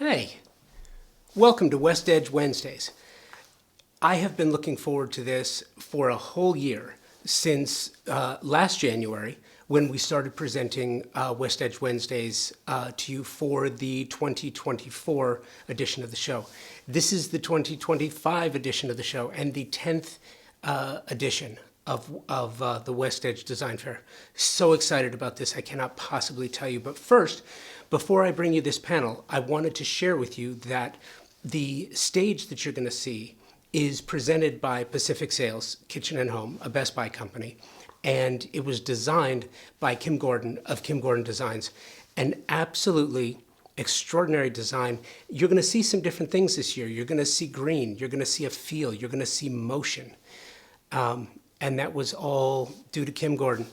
Hey, welcome to WestEdge Wednesdays. I have been looking forward to this for a whole year since last January when we started presenting WestEdge Wednesdays to you for the 2024 edition of the show. This is the 2025 edition of the show and the 10th edition of the WestEdge Design Fair. So excited about this, I cannot possibly tell you. But first, before I bring you this panel, I wanted to share with you that the stage that you're going to see is presented by Pacific Sales Kitchen and Home, a Best Buy company, and it was designed by Kim Gordon of Kim Gordon Designs. An absolutely extraordinary design. You're going to see some different things this year. You're going to see green. You're going to see a feel. You're going to see motion. And that was all due to Kim Gordon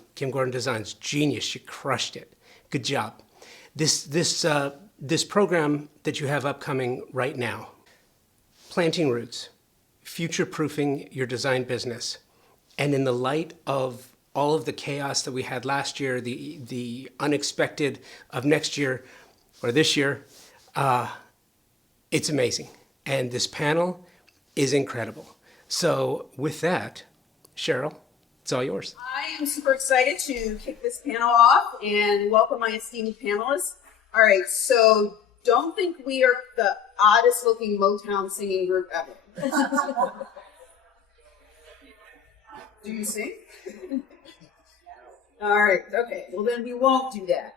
Designs. Genius. You crushed it. Good job. This program that you have upcoming right now, Planting Roots, future-proofing your design business. And in the light of all of the chaos that we had last year, the unexpected of next year or this year, it's amazing. And this panel is incredible. So with that, Cheryl, it's all yours. I am super excited to kick this panel off and welcome my esteemed panelists. All right, so don't think we are the oddest looking Motown singing group ever. Do you sing? All right, okay, well then we won't do that.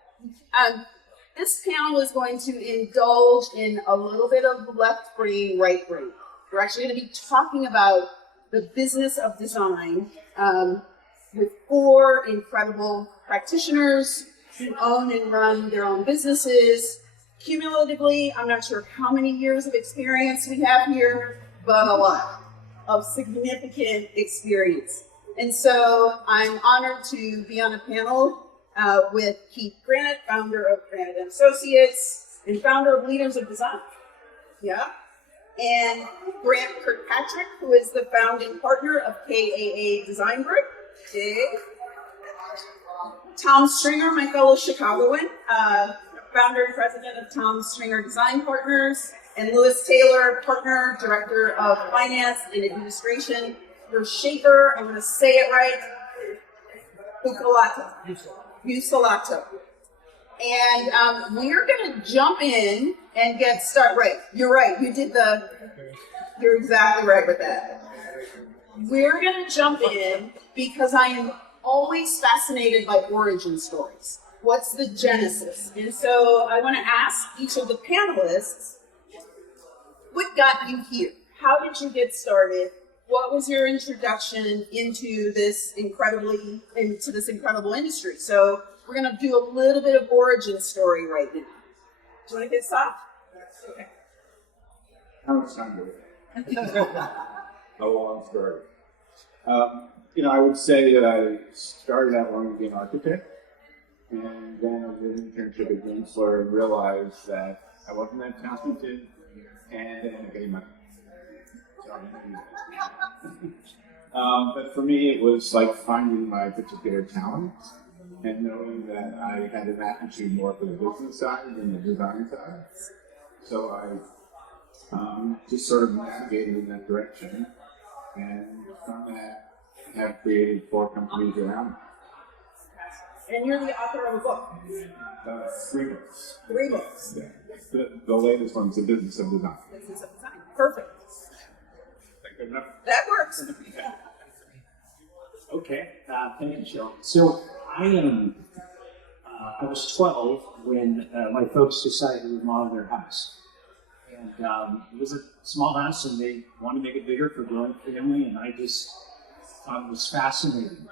This panel is going to indulge in a little bit of left brain, right brain. We're actually going to be talking about the business of design with 4 incredible practitioners who own and run their own businesses. Cumulatively, I'm not sure how many years of experience we have here, but a lot of significant experience. And so I'm honored to be on a panel with Keith Granet, founder of Granet & Associates and founder of Leaders of Design. Yeah. And Grant Kirkpatrick, who is the founding partner of KAA Design Group. Tom Stringer, my fellow Chicagoan, founder and president of Tom Stringer Design Partners, and Lewis Taylor, partner, director of finance and administration for Shaper. I'm going to say it right. Bucolato. And we're going to jump in and get started. Right, you're right. You're exactly right with that. We're going to jump in because I am always fascinated by origin stories. What's the genesis? And so I want to ask each of the panelists, what got you here? How did you get started? What was your introduction into this incredible industry? So we're going to do a little bit of origin story right now. Do you want to get started? Okay. How much time do we have? A long story. I would say that I started out wanting to be an architect, and then I did an internship at Gensler and realized that I wasn't that talented, and I didn't have any money. So I didn't use it. But for me, it was like finding my particular talent and knowing that I had an aptitude more for the business side than the design side. So I just sort of navigated in that direction, and from that, have created 4 companies around. And you're the author of a book? 3 books. 3 books. Yeah. The latest one's The Business of Design. Business of Design. Perfect. Good enough? That works. Okay, thank you, Cheryl. So I was 12 when my folks decided to remodel their house. And it was a small house, and they wanted to make it bigger for a growing family, and I just thought it was fascinating.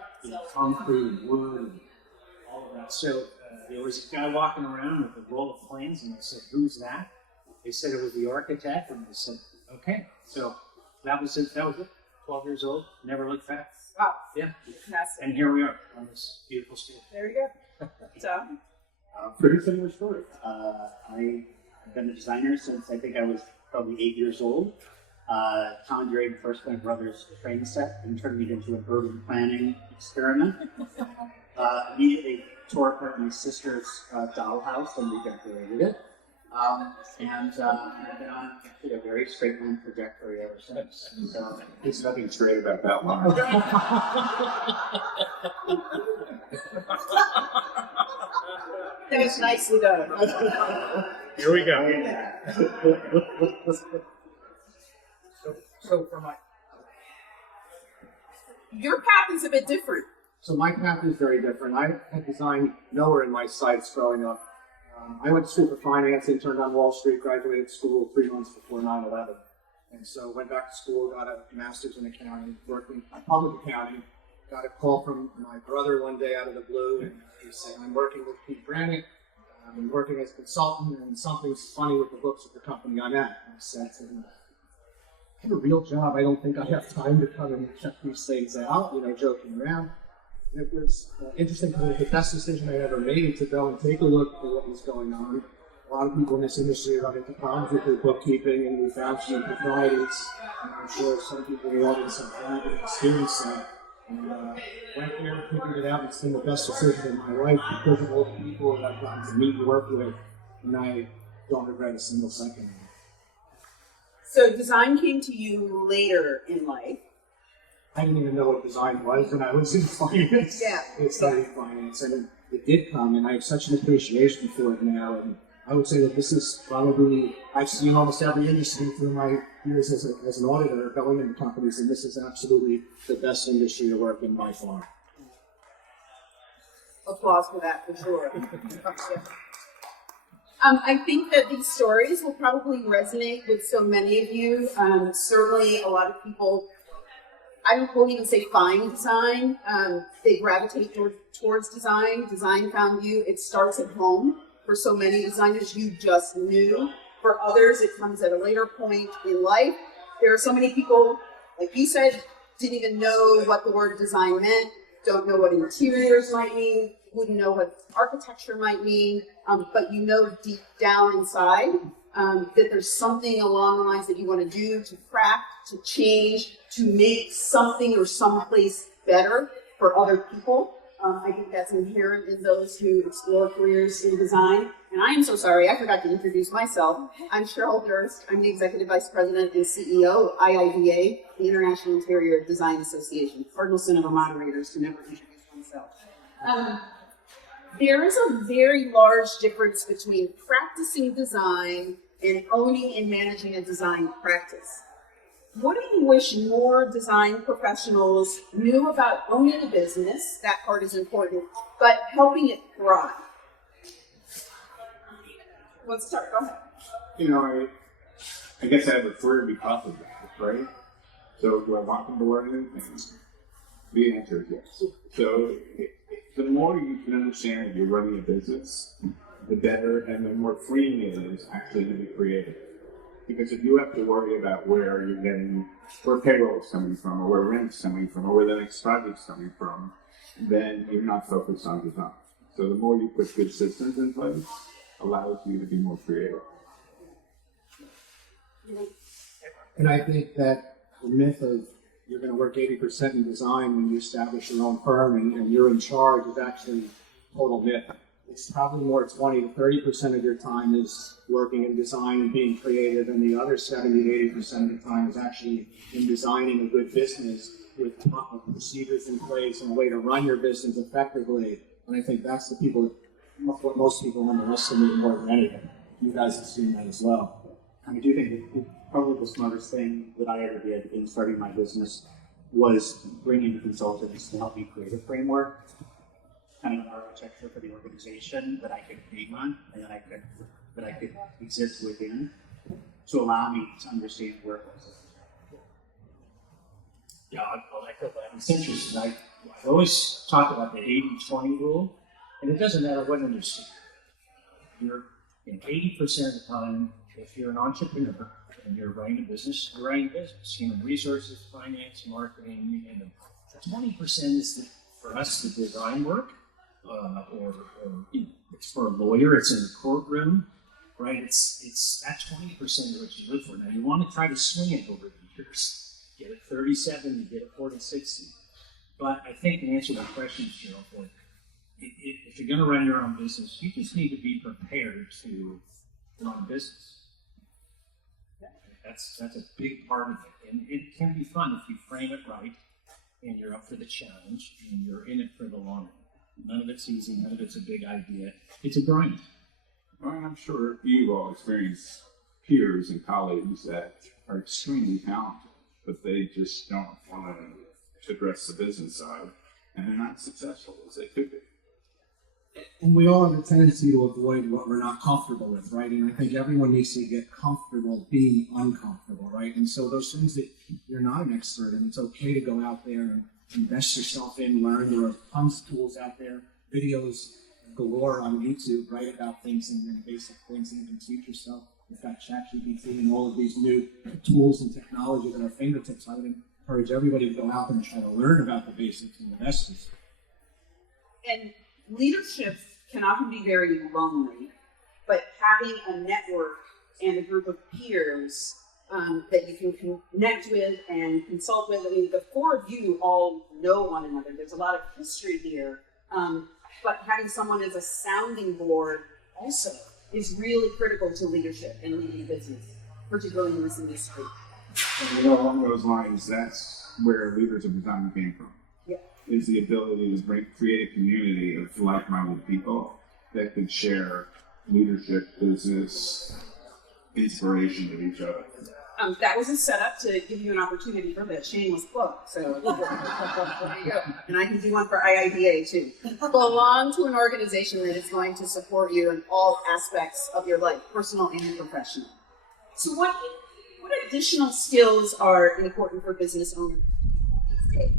Concrete, wood, all of that. So there was a guy walking around with a roll of plans, and I said, "Who's that?" They said it was the architect, and I said, "Okay." So that was it. 12 years old, never looked back. Wow. Yeah. Fantastic. And here we are on this beautiful stage. There you go. So, Pretty similar story. I've been a designer since I think I was probably 8 years old. Tom and Jerry first my brother's train set and turned me into an urban planning experiment. Immediately tore apart my sister's dollhouse and redecorated it. And I've been on actually a very straight line trajectory ever since. So, There's nothing straight about that line. That was nicely done. here we go. So for my Your path is a bit different. So my path is very different. I had designed nowhere in my sights growing up. I went to school for finance, interned on Wall Street, graduated school 3 months before 9/11. And so went back to school, got a master's in accounting, working in public accounting. Got a call from my brother one day out of the blue, and he said, I'm working with Keith Granet. I'm working as a consultant, and something's funny with the books of the company I'm at. And I said to him, I have a real job. I don't think I have time to come and check these things out, joking around. It was interesting because it was the best decision I ever made to go and take a look at what was going on. A lot of people in this industry run into problems with their bookkeeping, and we found some improprieties. And I'm sure some people in the audience have experienced that. And went there, figured it out. It's been the best decision in my life because of all the people that I've gotten to meet and work with, and I don't regret a single second. So design came to you later in life. I didn't even know what design was when I was in finance. Yeah. I studied finance, and it did come, and I have such an appreciation for it now. And I would say that this is probably, I've seen almost every industry through my years as an auditor going into companies, and this is absolutely the best industry to work in by far. Applause for that, for sure. I think that these stories will probably resonate with so many of you. Certainly a lot of people, I won't even say find design, they gravitate towards design. Design found you. It starts at home. For so many designers, you just knew. For others, it comes at a later point in life. There are so many people, like you said, didn't even know what the word design meant, don't know what interiors might mean, wouldn't know what architecture might mean, but you know deep down inside that there's something along the lines that you want to do, to craft, to change, to make something or someplace better for other people. I think that's inherent in those who explore careers in design. And I am so sorry, I forgot to introduce myself. I'm Cheryl Durst. I'm the Executive Vice President and CEO of IIDA, the International Interior Design Association. Cardinal sin of a moderator is to never introduce oneself. There is a very large difference between practicing design and owning and managing a design practice. What do you wish more design professionals knew about owning a business? That part is important, but helping it thrive. Let's start. Go ahead. I guess I have a career because of that, right? So do I want them to learn new things? The answer is yes. So the more you can understand you're running a business, the better and the more freeing it is actually to be creative. Because if you have to worry about where payroll is coming from, or where rent is coming from, or where the next project is coming from, then you're not focused on design. So the more you put good systems in place, allows you to be more creative. And I think that the myth of you're going to work 80% in design when you establish your own firm and you're in charge is actually total myth. It's probably more 20 to 30% of your time is working in design and being creative, and the other 70 to 80% of the time is actually in designing a good business with procedures in place and a way to run your business effectively. And I think that's what most people underestimate more than anything. You guys have seen that as well. I do think that probably the smartest thing that I ever did in starting my business was bringing in consultants to help me create a framework, kind of an architecture for the organization that I could aim on and that I could exist within to allow me to understand where it was. Yeah, I'll echo that. It's interesting. I always talk about the 80-20 rule, and it doesn't matter what industry. You're in 80% of the time, if you're an entrepreneur and you're running a business, you're running a business. Human resources, finance, marketing, and 20% is for us the design work, or it's for a lawyer. It's in the courtroom, right? It's that 20% of what you live for. Now you want to try to swing it over the years. Get it 30-70, get it 40-60. But I think to answer the question, Cheryl, if you're going to run your own business, you just need to be prepared to run a business. That's a big part of it, and it can be fun if you frame it right, and you're up for the challenge, and you're in it for the long run. None of it's easy, none of it's a big idea. It's a grind. Well, I'm sure you've all experienced peers and colleagues that are extremely talented, but they just don't want to address the business side, and they're not successful as they could be. And we all have a tendency to avoid what we're not comfortable with, right? And I think everyone needs to get comfortable being uncomfortable, right? And so those things that you're not an expert in, it's okay to go out there and invest yourself in, learn. There are tons of tools out there, videos galore on YouTube, right, about things and basic things that you can teach yourself. We've got ChatGPT and all of these new tools and technologies at our fingertips. I would encourage everybody to go out there and try to learn about the basics and the basics. And leadership can often be very lonely, but having a network and a group of peers that you can connect with and consult with. I mean, the four of you all know one another. There's a lot of history here, but having someone as a sounding board also is really critical to leadership and leading business, particularly in this industry. And along those lines, that's where Leaders of Design came from. Yeah. Is the ability to create a community of like-minded people that could share leadership, business, inspiration with each other. That was a setup to give you an opportunity for that shameless plug. So there you go. And I can do one for IIDA too. Belong to an organization that is going to support you in all aspects of your life, personal and professional. So what additional skills are important for business owners these days?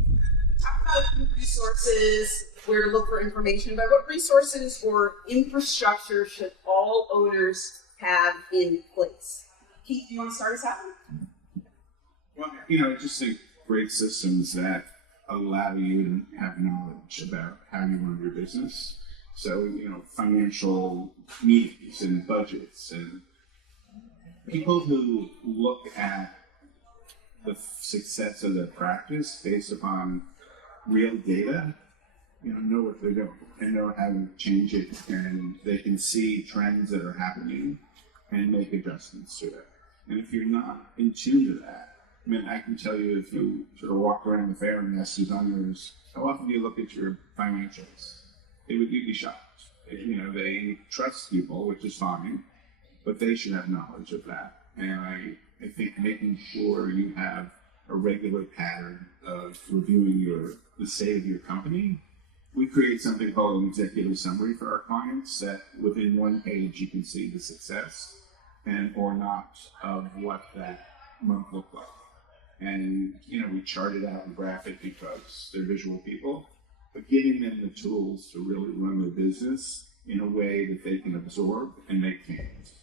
Talk about resources, where to look for information, but what resources or infrastructure should all owners have in place? Keith, do you want to start us out? Well, just think great systems that allow you to have knowledge about how you run your business. So, financial meetings and budgets, and people who look at the success of their practice based upon real data, know what they're doing and know how to change it, and they can see trends that are happening and make adjustments to it. And if you're not in tune to that, I can tell you, if you sort of walk around the fair and ask designers, how often do you look at your financials? You'd be shocked. They trust people, which is fine, but they should have knowledge of that. And I think making sure you have a regular pattern of reviewing the state of your company. We create something called an executive summary for our clients that within one page you can see the success and or not of what that month looked like. And, we chart it out in graphic because they're visual people, but giving them the tools to really run their business in a way that they can absorb and make changes.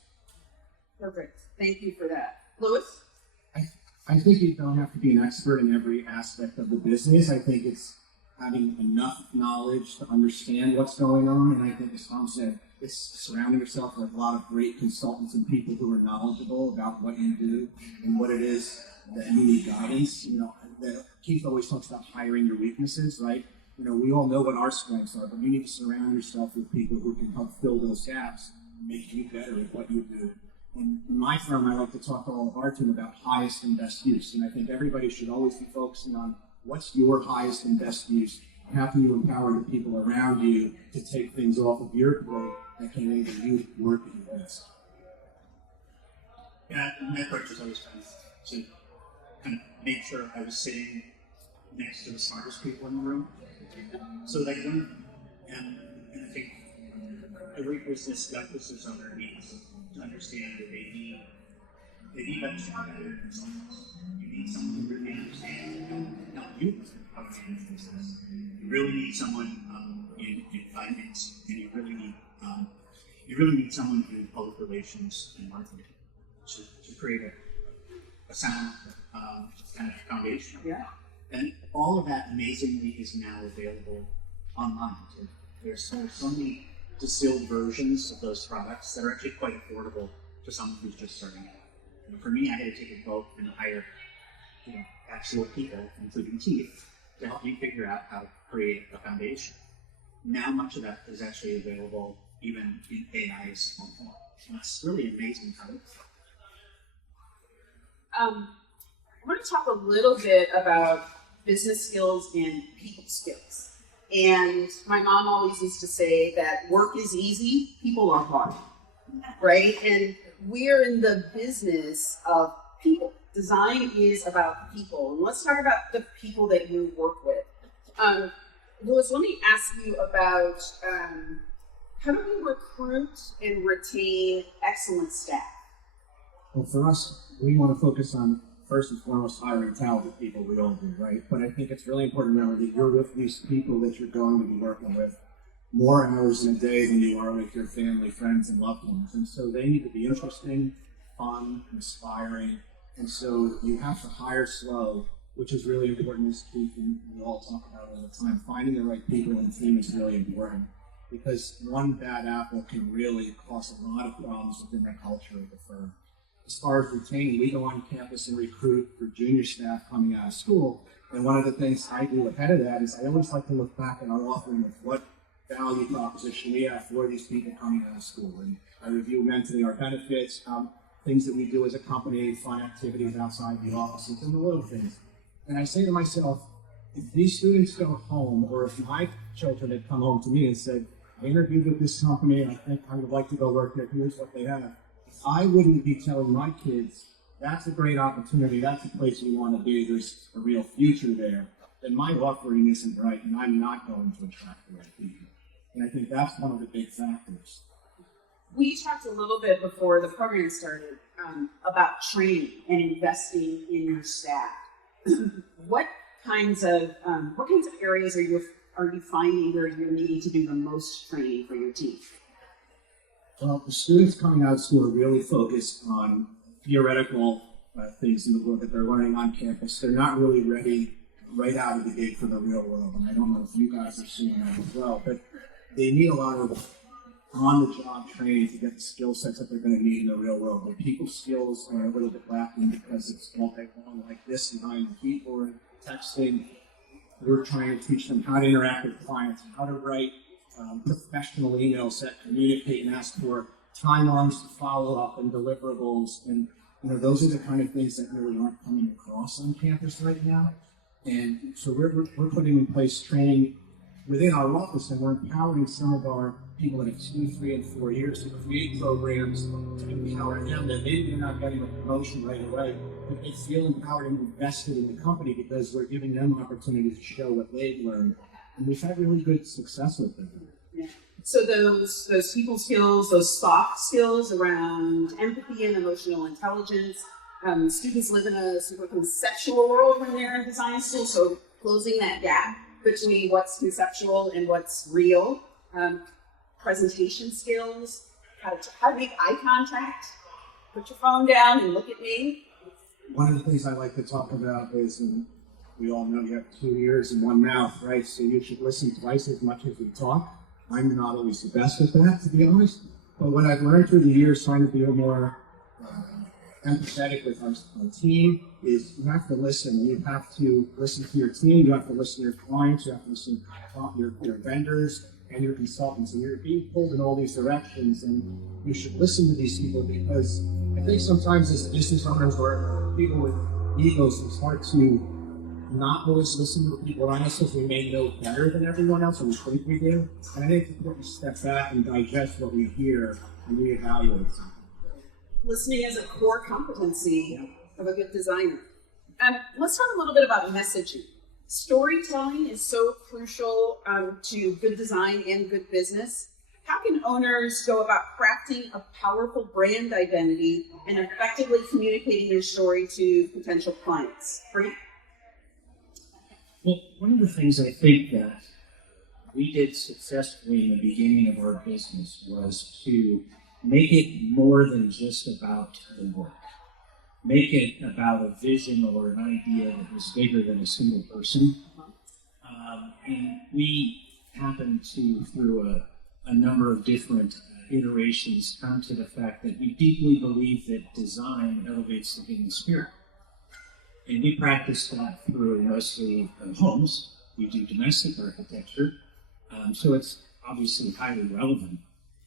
Perfect. Thank you for that. Louis? I think you don't have to be an expert in every aspect of the business. I think it's having enough knowledge to understand what's going on. And I think, as Tom said, it's surrounding yourself with a lot of great consultants and people who are knowledgeable about what you do and what it is that you need guidance. Keith always talks about hiring your weaknesses, right? We all know what our strengths are, but you need to surround yourself with people who can help fill those gaps and make you better at what you do. In my firm, I like to talk to all of our team about highest and best use. And I think everybody should always be focusing on what's your highest and best use. How can you empower the people around you to take things off of your plate that can enable you to work at your best? Yeah, my approach has always been to kind of make sure I was sitting next to the smartest people in the room. So that I can, and I think every business on their needs to understand that they need understanding consultants. You need someone who really understands and help you how to manage business. You really need someone in finance, and you really need someone in public relations and marketing to create a sound kind of foundation. Yeah. And all of that amazingly is now available online too. There's so many distilled versions of those products that are actually quite affordable to someone who's just starting out. For me, I had to take a vote and hire actual people, including Keith, to help me figure out how to create a foundation. Now much of that is actually available even in AI's form. It's really amazing how I want to talk a little bit about business skills and people skills. And my mom always used to say that work is easy, people are hard, right? And we're in the business of people. Design is about people. And let's talk about the people that you work with. Louis, let me ask you about how do we recruit and retain excellent staff? Well, for us, we want to focus on first and foremost hiring talented people. We all do, right? But I think it's really important to remember that you're with these people that you're going to be working with more hours in a day than you are with your family, friends, and loved ones. And so they need to be interesting, fun, inspiring. And so you have to hire slow, which is really important, as Keith and we all talk about all the time. Finding the right people in the team is really important, because one bad apple can really cause a lot of problems within the culture of the firm. As far as retaining, we go on campus and recruit for junior staff coming out of school. And one of the things I do ahead of that is I always like to look back at our offering of what value proposition we have for these people coming out of school. And I review mentally our benefits, things that we do as a company, fun activities outside the offices, and the little things. And I say to myself, if these students go home, or if my children had come home to me and said, I interviewed with this company, and I think I would like to go work there, here's what they have, I wouldn't be telling my kids, that's a great opportunity, that's a place you want to be, there's a real future there, then my offering isn't right, and I'm not going to attract the right people. And I think that's one of the big factors. We talked a little bit before the program started about training and investing in your staff. What kinds of areas are you finding where you're needing to do the most training for your team? Well, the students coming out of school are really focused on theoretical things in the world that they're learning on campus. They're not really ready right out of the gate for the real world. And I don't know if you guys are seeing that as well, but they need a lot of on-the-job training to get the skill sets that they're going to need in the real world. Their people skills are a little bit lacking because it's all day long like this behind the keyboard, texting. We're trying to teach them how to interact with clients, how to write professional emails that communicate and ask for timelines to follow up and deliverables. And those are the kind of things that really aren't coming across on campus right now. And so we're putting in place training within our office, and we're empowering some of our people that have 2, 3, and 4 years to create programs to empower them that maybe they're not getting a promotion right away, but they feel empowered and invested in the company because we're giving them opportunities to show what they've learned. And we've had really good success with them. Yeah. So those people skills, those soft skills around empathy and emotional intelligence, students live in a super conceptual world when they're in design school, so closing that gap between what's conceptual and what's real. Presentation skills, how to make eye contact, put your phone down and look at me. One of the things I like to talk about is, and we all know you have 2 ears and 1 mouth, right? So you should listen twice as much as you talk. I'm not always the best at that, to be honest. But what I've learned through the years trying to be more empathetic with our team is you have to listen. You have to listen to your team. You have to listen to your clients. You have to listen to your vendors and your consultants. And you're being pulled in all these directions. And you should listen to these people, because I think sometimes as business owners or people with egos, it's hard to not always listen to people around us because we may know better than everyone else, or we think we do. And I think it's important to step back and digest what we hear and reevaluate something. Listening is a core competency of a good designer. Let's talk a little bit about messaging. Storytelling is so crucial to good design and good business. How can owners go about crafting a powerful brand identity and effectively communicating their story to potential clients? Frank? Well, one of the things I think that we did successfully in the beginning of our business was to make it more than just about the work. Make it about a vision or an idea that was bigger than a single person. And we happened to, through a number of different iterations, come to the fact that we deeply believe that design elevates the human spirit. And we practice that through mostly homes. We do domestic architecture, so it's obviously highly relevant.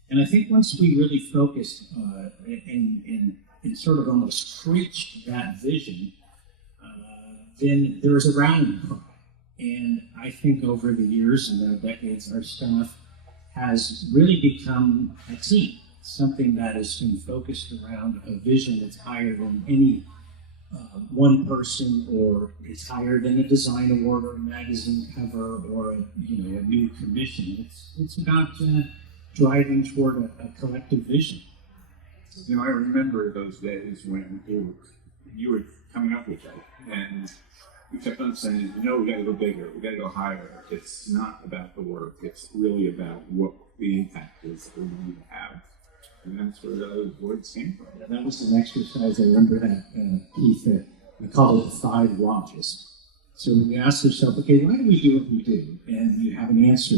And I think once we really focused and sort of almost preached that vision, then there was a rallying cry. And I think over the years and the decades, our staff has really become a team, something that has been focused around a vision that's higher than any one person, or it's higher than a design award or a magazine cover or a new commission. It's about driving toward a collective vision. You know, I remember those days when you were coming up with that, and you kept on saying, we got to go bigger, we got to go higher. It's not about the work, it's really about what the impact is that we need to have. And that's where those words came from. That was an exercise, I remember that, Keith, that we called it the 5 whys. So when you ask yourself, okay, why do we do what we do? And you have an answer,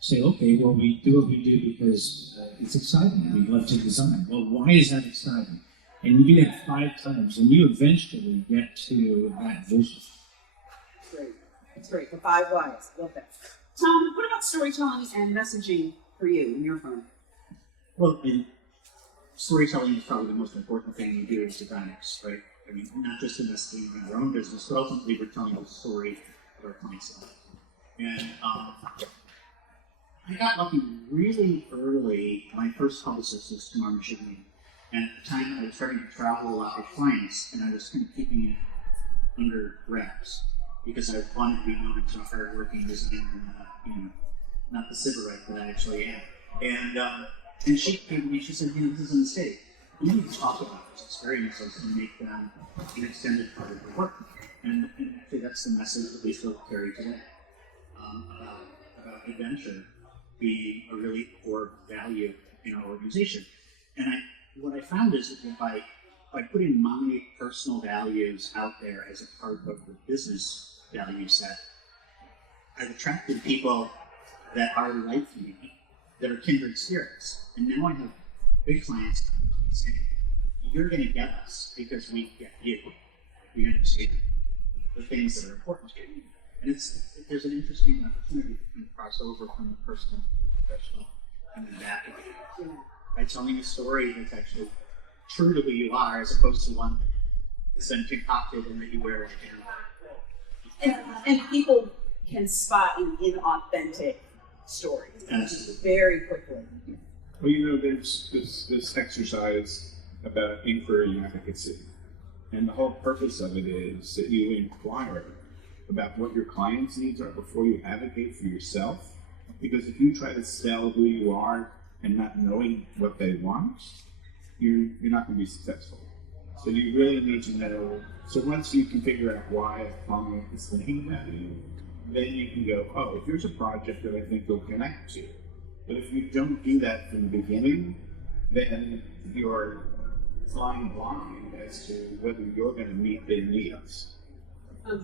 say, okay, well, we do what we do because it's exciting. We love to design. Well, why is that exciting? And you do that 5 times, and you eventually get to that vision. Great. That's great. The 5 whys. Love that. Tom, what about storytelling and messaging for you in your firm? Well, storytelling is probably the most important thing we do as designers, right? I mean, not just in messaging around our own business, but ultimately we're telling a story that our clients love. And I got lucky really early. My first publicist was Tamar Machigny. And at the time, I was starting to travel a lot with clients, and I was kind of keeping it under wraps because I wanted to be known as a hardworking designer, not the sybarite that I actually am. And she came to me, she said, this is a mistake. You need to talk about those experiences and make them an extended part of your work. And actually that's the message that we still carry today about adventure being a really core value in our organization. And what I found is that by putting my personal values out there as a part of the business value set, I've attracted people that are like me, that are kindred spirits. And now I have big clients saying, you're going to get us because we get you. We understand the things that are important to you. And there's an interesting opportunity to cross over from the personal to the professional and then back again. By telling a story that's actually true to who you are as opposed to one that's been concocted and that you wear like And people can spot an inauthentic story very quickly. Well, there's this exercise about inquiry and advocacy. And the whole purpose of it is that you inquire about what your clients' needs are before you advocate for yourself. Because if you try to sell who you are and not knowing what they want, you're not going to be successful. So you really need to know. So once you can figure out why a client is thinking about you, then you can go, here's a project that I think you'll connect to. But if you don't do that from the beginning, then you're flying blind as to whether you're going to meet their needs.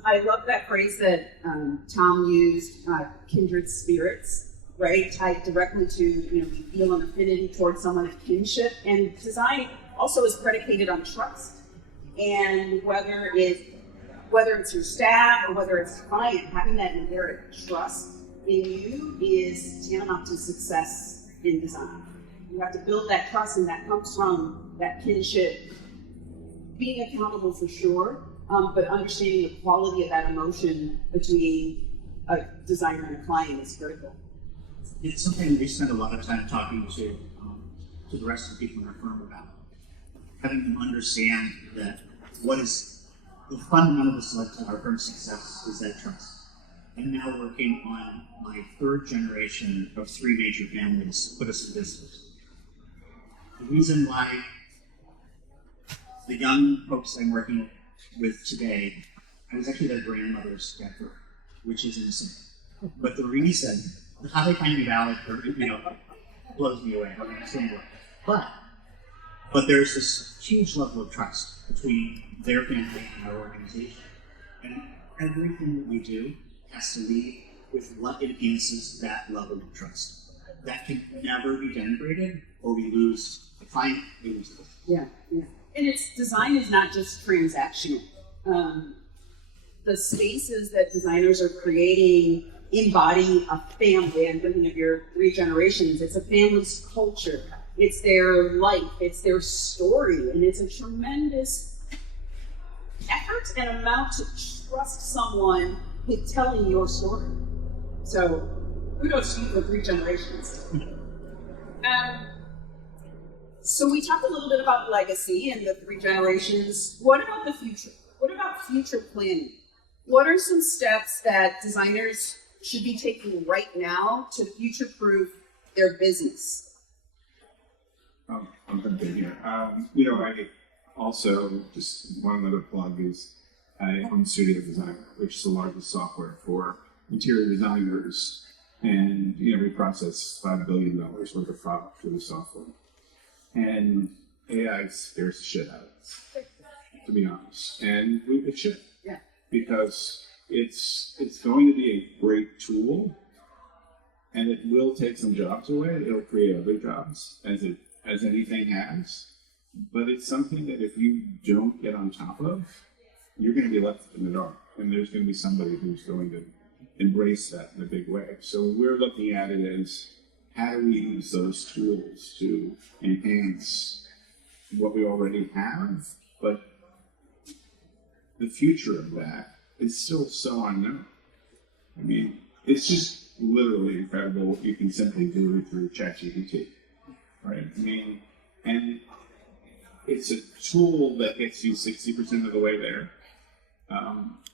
I love that phrase that Tom used, kindred spirits, right? Tied directly to, we feel an affinity towards someone of kinship. And design also is predicated on trust. And whether it's your staff or whether it's a client, having that inherent trust in you is tantamount to success in design. You have to build that trust, and that comes from that kinship, being accountable for sure, but understanding the quality of that emotion between a designer and a client is critical. It's something we spend a lot of time talking to the rest of the people in our firm about, having them understand that what is the fundamental that selects our firm's success is that trust. I'm now working on my 3rd generation of 3 major families to put us in business. The reason why the young folks I'm working with today, I was actually their grandmother's stepper, which is insane. But the reason, how they find me valid, blows me away. I don't understand why. But there's this huge level of trust between their family and our organization. And everything that we do has to lead with what enhances that level of trust. That can never be denigrated, or we lose the client, we lose the Yeah. And design is not just transactional. The spaces that designers are creating embody a family. I'm thinking of your 3 generations. It's a family's culture. It's their life. It's their story. And it's a tremendous effort and amount to trust someone with telling your story. So kudos to you for 3 generations. So we talked a little bit about legacy and the 3 generations. What about the future? What about future planning? What are some steps that designers should be taking right now to future-proof their business? I'm going to be here. I also, just one other plug is I own Studio Designer, which is the largest software for interior designers. And, we process $5 billion worth of product through the software. And AI scares the shit out of us, to be honest. And it should. Yeah. Because it's going to be a great tool, and it will take some jobs away. It'll create other jobs, as anything has. But it's something that if you don't get on top of, you're going to be left in the dark. And there's going to be somebody who's going to embrace that in a big way. So we're looking at it as, how do we use those tools to enhance what we already have? But the future of that is still so unknown. I mean, it's just literally incredible what you can simply do through ChatGPT, right? I mean, and it's a tool that gets you 60% of the way there.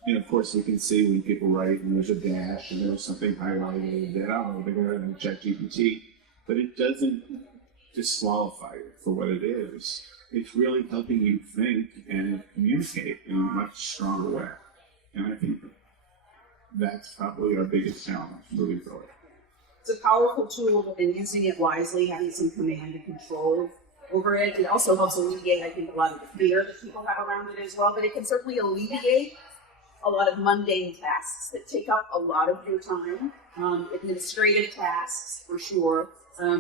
And of course, we can see when people write and there's a dash and there's something highlighted that, they go ahead and check GPT, but it doesn't disqualify it for what it is. It's really helping you think and communicate in a much stronger way. And I think that's probably our biggest challenge moving forward. It's a powerful tool, and using it wisely, having some command and control over it. It also helps alleviate, I think, a lot of the fear that people have around it as well, but it can certainly alleviate a lot of mundane tasks that take up a lot of your time, administrative tasks for sure,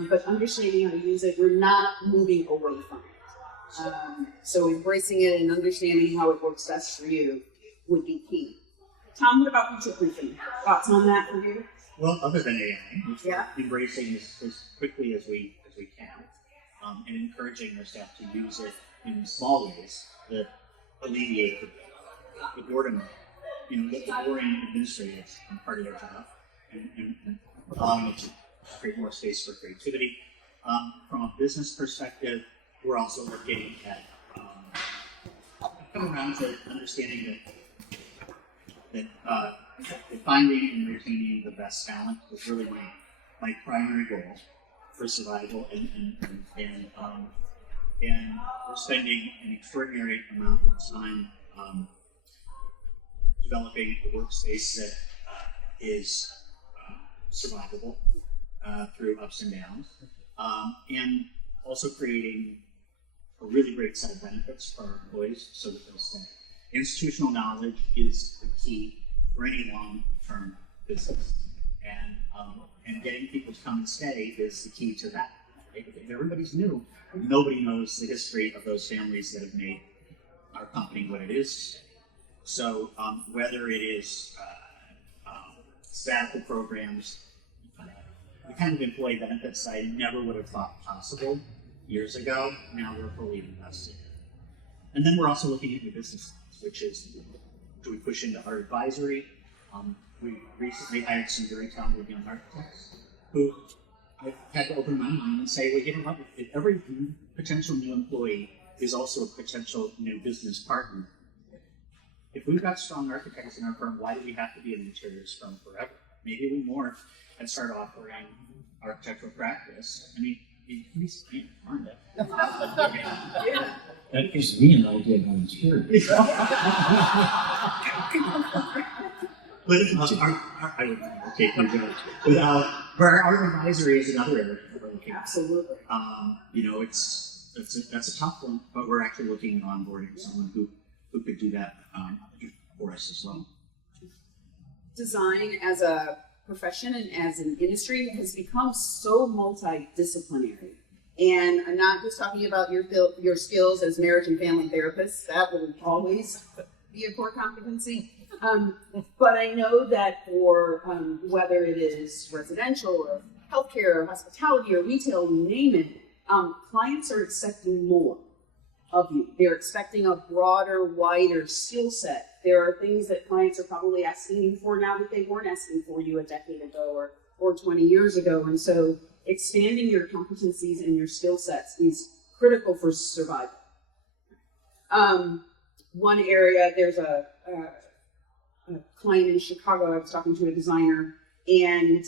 but understanding how to use it, we're not moving away from it. So embracing it and understanding how it works best for you would be key. Tom, what about future-proofing? Thoughts on that for you? Well, other than AI, which Yeah. we're embracing as quickly as we can, and encouraging our staff to use it in small ways that alleviate the boredom, the boring administrative part of their job, and allowing it to create more space for creativity. From a business perspective, we're also looking at come around to understanding that finding and retaining the best talent is really my primary goal for survival, and we're spending an extraordinary amount of time developing a workspace that is survivable through ups and downs, and also creating a really great set of benefits for our employees so that they'll stay. Institutional knowledge is the key for any long-term business, and getting people to come and stay is the key to that. If everybody's new, nobody knows the history of those families that have made our company what it is. So whether it is sabbatical programs, the kind of employee benefits I never would have thought possible years ago, now we're fully invested. And then we're also looking at new business, which is, do we push into art advisory? We recently hired some very talented young architects who I've had to open my mind and say, well, if every potential new employee is also a potential new business partner, if we've got strong architects in our firm, why do we have to be an interiors firm forever? Maybe we morph and start offering architectural practice. I mean, it can be scary, aren't it? Yeah. That gives me an idea of interiors. But our art advisory is another area that we're looking at. Absolutely. That's a tough one, but we're actually looking at onboarding someone who could do that for us as well. Design as a profession and as an industry has become so multidisciplinary. And I'm not just talking about your skills as marriage and family therapists. That will always be a core competency. But I know that for whether it is residential or healthcare or hospitality or retail, you name it, clients are expecting more of you. They're expecting a broader, wider skill set. There are things that clients are probably asking you for now that they weren't asking for you a decade ago or 20 years ago. And so expanding your competencies and your skill sets is critical for survival. One area, there's a client in Chicago, I was talking to a designer, and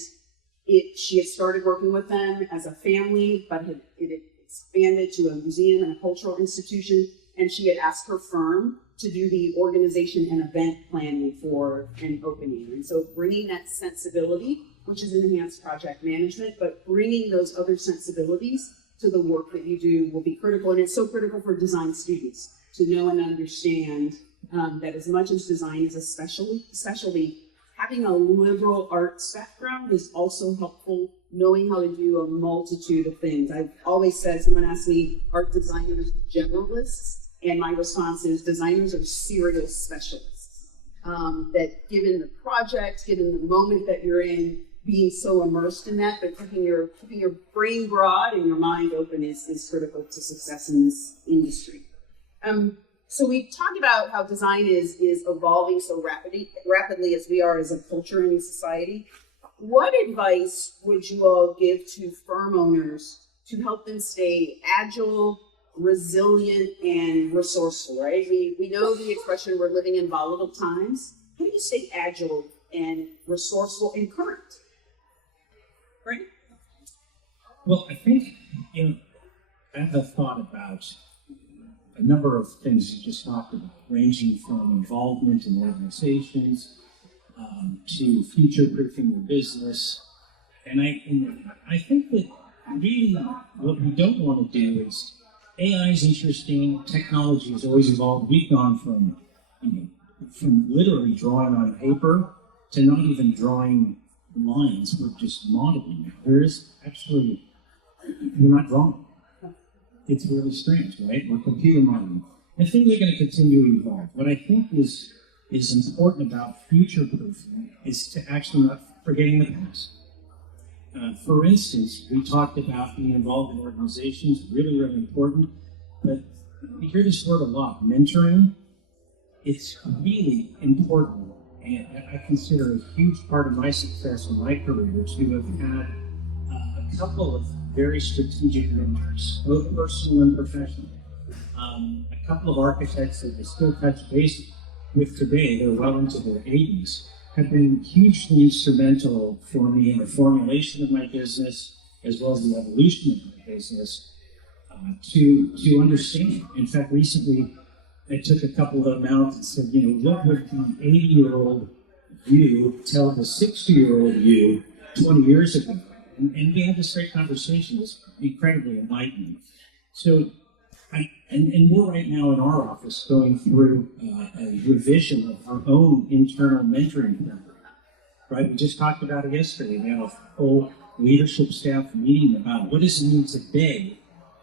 she had started working with them as a family, but it had expanded to a museum and a cultural institution, and she had asked her firm to do the organization and event planning for an opening. And so bringing that sensibility, which is enhanced project management, but bringing those other sensibilities to the work that you do will be critical, and it's so critical for design students to know and understand that as much as design is a specialty, having a liberal arts background is also helpful, knowing how to do a multitude of things. I've always said, someone asked me, are designers generalists? And my response is, designers are serial specialists. That given the project, given the moment that you're in, being so immersed in that, but keeping your brain broad and your mind open is critical to success in this industry. So we talked about how design is evolving so rapidly as we are as a culture and society. What advice would you all give to firm owners to help them stay agile, resilient, and resourceful, right? We know the expression, we're living in volatile times. How do you stay agile and resourceful and current? Right? Well, I think I have thought about a number of things you just talked about, ranging from involvement in organizations to future-proofing your business. And I think that really what we don't want to do is, AI is interesting, technology has always evolved. We've gone from literally drawing on paper to not even drawing lines, we're just modeling. We're not drawing. It's really strange, right? We're computer modeling. And things are going to continue to evolve. What I think is important about future-proofing is to actually not forgetting the past. For instance, we talked about being involved in organizations, really, really important. But you hear this word a lot, mentoring. It's really important. And I consider a huge part of my success in my career to have had a couple of very strategic mentors, both personal and professional. A couple of architects that I still touch base with today, they're well into their 80s, have been hugely instrumental for me in the formulation of my business, as well as the evolution of my business, to understand. In fact, recently, I took a couple of them out and said, what would the 80-year-old you tell the 60-year-old you 20 years ago? And we had this great conversation. It was incredibly enlightening. So, and we're right now in our office going through a revision of our own internal mentoring program. Right? We just talked about it yesterday. We had a whole leadership staff meeting about what does it mean today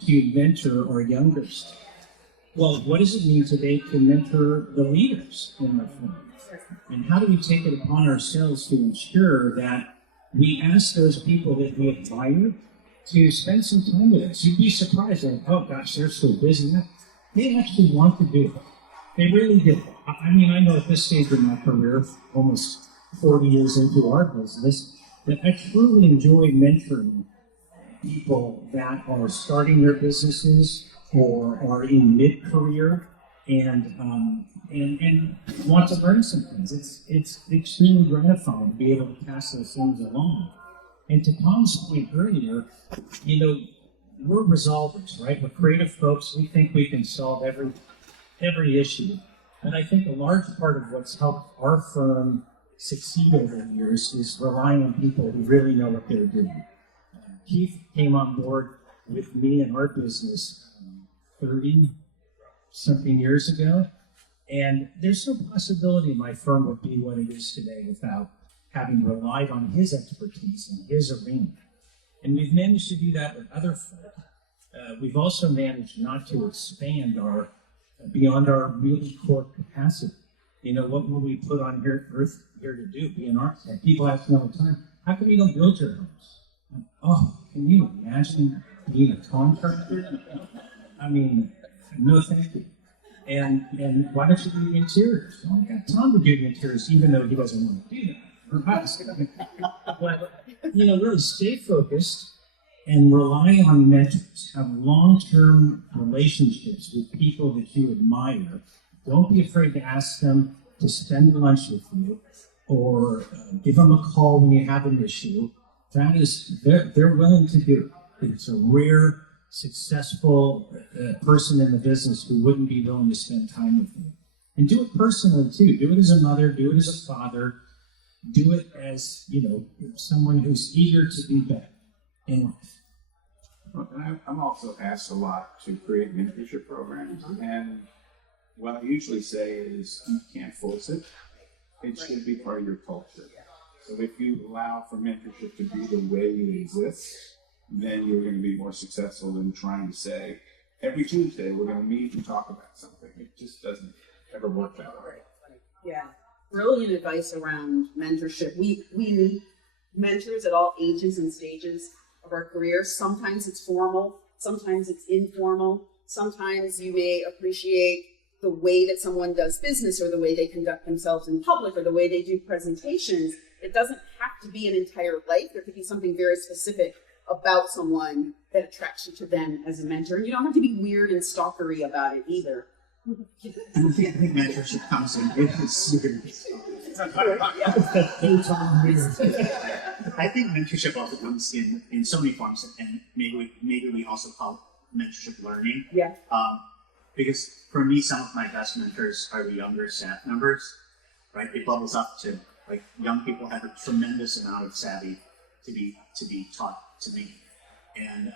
to mentor our youngest. Well, what does it mean today to mentor the leaders in our firm? And how do we take it upon ourselves to ensure that we ask those people that we admire to spend some time with us? You'd be surprised, like, oh gosh, they're so busy. They actually want to do it. They really do. I mean, I know at this stage of my career, almost 40 years into our business, that I truly enjoy mentoring people that are starting their businesses or are in mid-career and want to learn some things. It's extremely gratifying to be able to pass those things along. And to Tom's point earlier, we're resolvers, right? We're creative folks. We think we can solve every issue. And I think a large part of what's helped our firm succeed over the years is relying on people who really know what they're doing. Keith came on board with me in our business 30-something years ago, and there's no possibility my firm would be what it is today without having relied on his expertise in his arena. And we've managed to do that with other folk. We've also managed not to expand beyond our really core capacity. You know, what were we put on earth here to do? Be an architect. People ask me all the time, how come you don't build your homes? Oh, can you imagine being a contractor? I mean, no thank you. And why don't you do the interiors? Well, I got Tom to do the interiors, even though he doesn't want to do that for us. But, you know, really stay focused and rely on mentors. Have long-term relationships with people that you admire. Don't be afraid to ask them to spend lunch with you or give them a call when you have an issue. That is, they're willing to do it. It's a rare, successful person in the business who wouldn't be willing to spend time with you. And do it personally too. Do it as a mother, do it as a father, do it as, you know, someone who's eager to be better in life. Well, and I'm also asked a lot to create mentorship programs, and what I usually say is you can't force it. It should be part of your culture. So if you allow for mentorship to be the way you exist, then you're going to be more successful than trying to say, every Tuesday we're going to meet and talk about something. It just doesn't ever work that way. Yeah. Brilliant advice around mentorship. We meet mentors at all ages and stages of our careers. Sometimes it's formal, sometimes it's informal. Sometimes you may appreciate the way that someone does business or the way they conduct themselves in public or the way they do presentations. It doesn't have to be an entire life. There could be something very specific about someone that attracts you to them as a mentor. And you don't have to be weird and stalkery about it either. And I think mentorship comes in I think mentorship also comes in so many forms, and maybe we also call mentorship learning. Yeah. Because for me, some of my best mentors are the younger staff members, right? It bubbles up to, like, young people have a tremendous amount of savvy to be taught to me. And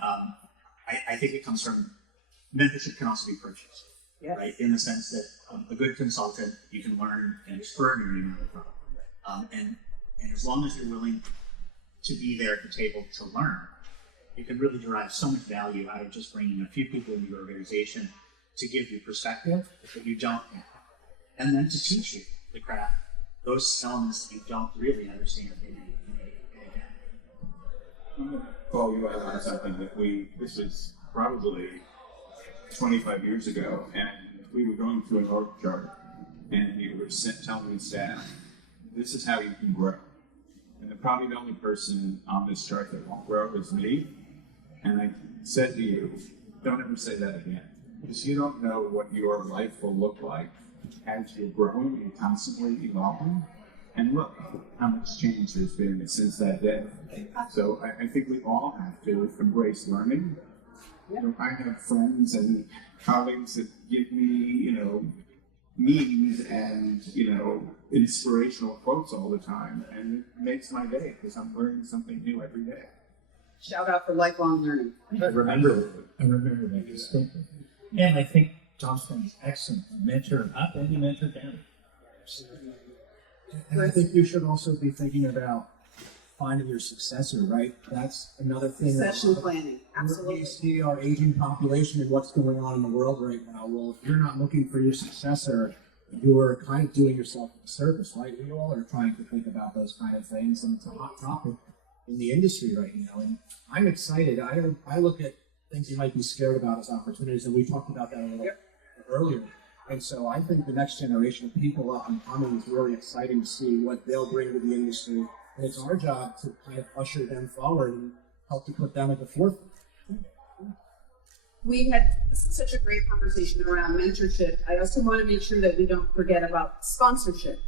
I think it comes from, mentorship can also be purchased, Yes. right? In the sense that a good consultant, you can learn an extraordinary amount from. And as long as you're willing to be there at the table to learn, you can really derive so much value out of just bringing a few people into your organization to give you perspective that you don't have, and then to teach you the craft, those elements that you don't really understand. Paul, you have on something that this was probably 25 years ago, and we were going through an org chart, and you were telling the staff, this is how you can grow. And probably the only person on this chart that won't grow is me. And I said to you, don't ever say that again. Because you don't know what your life will look like as you're growing and constantly evolving. And look how much change there's been since that day. So I think we all have to embrace learning. You know, I have friends and colleagues that give me, memes and, inspirational quotes all the time. And it makes my day because I'm learning something new every day. Shout out for lifelong learning. I remember that distinctly. And I think Thompson's excellent. Mentor up and you mentor down. And I think you should also be thinking about finding your successor, right? That's another thing. Succession planning, We absolutely. see our aging population and what's going on in the world right now. Well, if you're not looking for your successor, you're kind of doing yourself a service, right? We all are trying to think about those kind of things, and it's a hot topic in the industry right now. And I'm excited. I look at things you might be scared about as opportunities, and we talked about that a little earlier. And so I think the next generation of people up and coming is really exciting to see what they'll bring to the industry. And it's our job to kind of usher them forward and help to put them at the forefront. This is such a great conversation around mentorship. I also want to make sure that we don't forget about sponsorship.